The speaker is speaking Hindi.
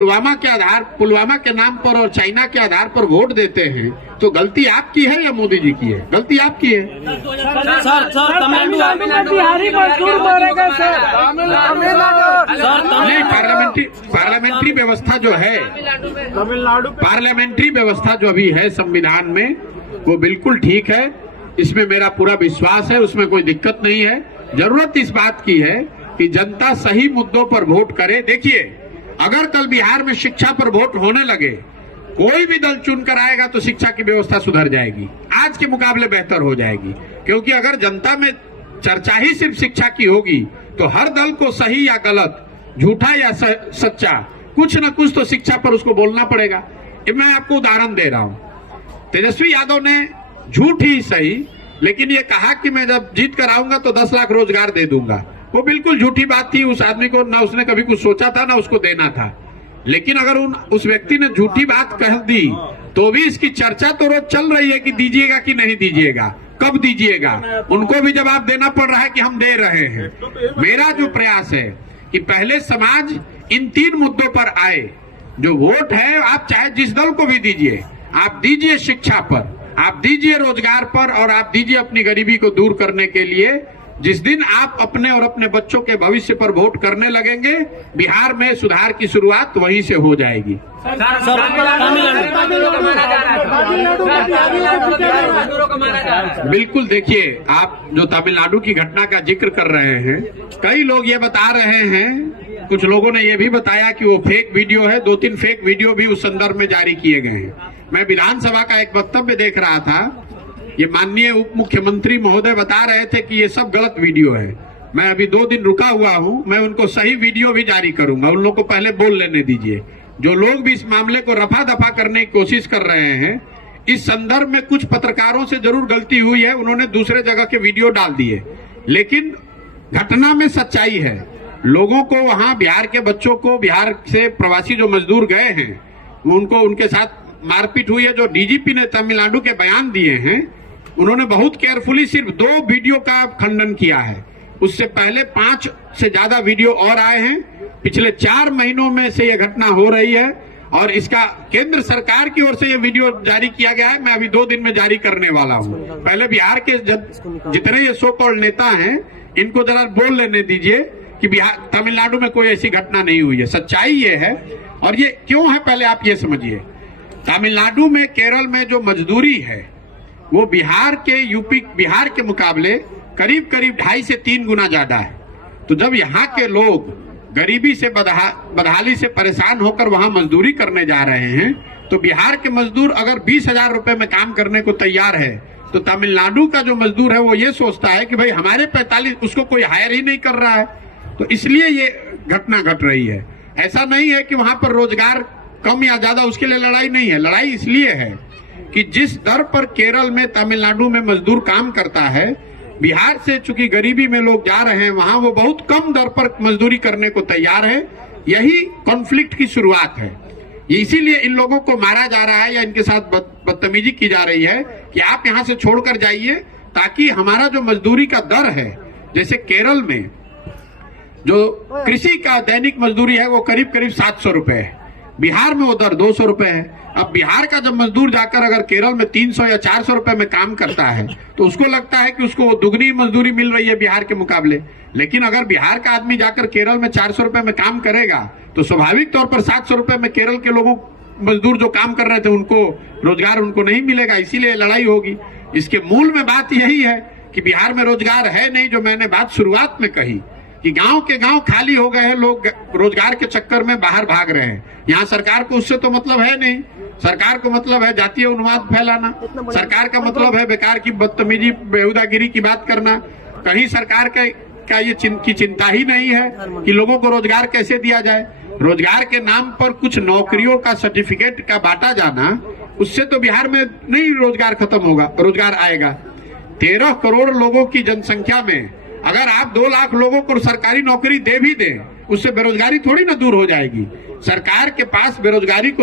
पुलवामा के नाम पर और चाइना के आधार पर वोट देते हैं तो गलती आपकी है या मोदी जी की है? गलती आपकी है। नहीं, पार्लियामेंट्री व्यवस्था जो है, पार्लियामेंट्री व्यवस्था जो अभी है संविधान में, वो बिल्कुल ठीक है। इसमें मेरा पूरा विश्वास है, उसमें कोई दिक्कत नहीं है। जरूरत इस बात की है कि जनता सही मुद्दों पर वोट करे। देखिए, अगर कल बिहार में शिक्षा पर वोट होने लगे, कोई भी दल चुनकर आएगा तो शिक्षा की व्यवस्था सुधर जाएगी, आज के मुकाबले बेहतर हो जाएगी। क्योंकि अगर जनता में चर्चा ही सिर्फ शिक्षा की होगी तो हर दल को सही या गलत, झूठा या सच्चा, कुछ न कुछ तो शिक्षा पर उसको बोलना पड़ेगा। मैं आपको उदाहरण दे रहा हूं। तेजस्वी यादव ने झूठ ही सही, लेकिन ये कहा कि मैं जब जीत कर आऊंगा तो 10 लाख रोजगार दे दूंगा। वो बिल्कुल झूठी बात थी। उस आदमी को ना उसने कभी कुछ सोचा था ना उसको देना था। लेकिन अगर उस व्यक्ति ने झूठी बात कह दी तो भी इसकी चर्चा तो रोज चल रही है कि दीजिएगा कि नहीं दीजिएगा, कब दीजिएगा। उनको भी जवाब देना पड़ रहा है कि हम दे रहे हैं। मेरा जो प्रयास है कि पहले समाज इन 3 मुद्दों पर आए। जो वोट है, आप चाहे जिस दल को भी दीजिए, आप दीजिए शिक्षा पर, आप दीजिए रोजगार पर, और आप दीजिए अपनी गरीबी को दूर करने के लिए। जिस दिन आप अपने और अपने बच्चों के भविष्य पर वोट करने लगेंगे, बिहार में सुधार की शुरुआत वहीं से हो जाएगी। बिल्कुल, देखिए, आप जो तमिलनाडु की घटना का जिक्र कर रहे हैं, कई लोग ये बता रहे हैं, कुछ लोगों ने ये भी बताया कि वो फेक वीडियो है। 2-3 फेक वीडियो भी उस संदर्भ में जारी किए गए हैं। मैं विधानसभा का एक वक्तव्य देख रहा था, ये माननीय उप मुख्यमंत्री महोदय बता रहे थे कि ये सब गलत वीडियो है। मैं अभी 2 दिन रुका हुआ हूं, मैं उनको सही वीडियो भी जारी करूंगा। उन लोगों को पहले बोल लेने दीजिए। जो लोग भी इस मामले को रफा दफा करने की कोशिश कर रहे हैं, इस संदर्भ में कुछ पत्रकारों से जरूर गलती हुई है, उन्होंने दूसरे जगह के वीडियो डाल दिए। लेकिन घटना में सच्चाई है। लोगों को वहां, बिहार के बच्चों को, बिहार से प्रवासी जो मजदूर गए हैं, उनको, उनके साथ मारपीट हुई है। जो डीजीपी ने तमिलनाडु के बयान दिए हैं, उन्होंने बहुत केयरफुली सिर्फ 2 वीडियो का खंडन किया है। उससे पहले 5 से ज्यादा वीडियो और आए हैं। पिछले 4 महीनों में से यह घटना हो रही है और इसका केंद्र सरकार की ओर से यह वीडियो जारी किया गया है। मैं अभी 2 दिन में जारी करने वाला हूं। पहले बिहार के जितने ये सो कॉल्ड नेता हैं, इनको जरा बोल लेने दीजिए कि बिहार, तमिलनाडु में कोई ऐसी घटना नहीं हुई है। सच्चाई ये है, और ये क्यों है पहले आप ये समझिए। तमिलनाडु में, केरल में जो मजदूरी है, वो बिहार के मुकाबले करीब 2.5 से 3 गुना ज्यादा है। तो जब यहाँ के लोग गरीबी से, बदहाली से परेशान होकर वहां मजदूरी करने जा रहे हैं, तो बिहार के मजदूर अगर 20,000 रुपए में काम करने को तैयार है, तो तमिलनाडु का जो मजदूर है वो ये सोचता है कि भाई हमारे 45, उसको कोई हायर ही नहीं कर रहा है। तो इसलिए ये घटना घट रही है। ऐसा नहीं है कि वहां पर रोजगार कम या ज्यादा, उसके लिए लड़ाई नहीं है। लड़ाई इसलिए है कि जिस दर पर केरल में, तमिलनाडु में मजदूर काम करता है, बिहार से चूंकि गरीबी में लोग जा रहे हैं, वहां वो बहुत कम दर पर मजदूरी करने को तैयार है। यही कॉन्फ्लिक्ट की शुरुआत है। इसीलिए इन लोगों को मारा जा रहा है या इनके साथ बदतमीजी की जा रही है कि आप यहां से छोड़कर जाइए, ताकि हमारा जो मजदूरी का दर है, जैसे केरल में जो कृषि का दैनिक मजदूरी है वो करीब 700 रुपए है, बिहार में वो दर 200 रुपए है। अब बिहार का जब मजदूर जाकर अगर केरल में 300 या 400 रुपए में काम करता है, तो उसको लगता है कि उसको दुगनी मजदूरी मिल रही है बिहार के मुकाबले। लेकिन अगर बिहार का आदमी जाकर केरल में 400 रुपए में काम करेगा, तो स्वाभाविक तौर पर 700 रुपए में केरल के लोगों, मजदूर जो काम कर रहे थे, उनको रोजगार उनको नहीं मिलेगा। इसीलिए लड़ाई होगी। इसके मूल में बात यही है कि बिहार में रोजगार है नहीं। जो मैंने बात शुरुआत में कही कि गांव के गांव खाली हो गए हैं, लोग रोजगार के चक्कर में बाहर भाग रहे हैं। यहाँ सरकार को उससे तो मतलब है नहीं। सरकार को मतलब है जातीय उन्माद फैलाना। सरकार का मतलब है बेकार की बदतमीजी, बेहुदागिरी की बात करना। कहीं सरकार का ये चिंता ही नहीं है कि लोगों को रोजगार कैसे दिया जाए। रोजगार के नाम पर कुछ नौकरियों का सर्टिफिकेट का बांटा जाना, उससे तो बिहार में नहीं रोजगार खत्म होगा, रोजगार आएगा। 13 करोड़ लोगों की जनसंख्या में अगर आप 2 लाख लोगों को सरकारी नौकरी दे भी दें, उससे बेरोजगारी थोड़ी ना दूर हो जाएगी। सरकार के पास बेरोजगारी को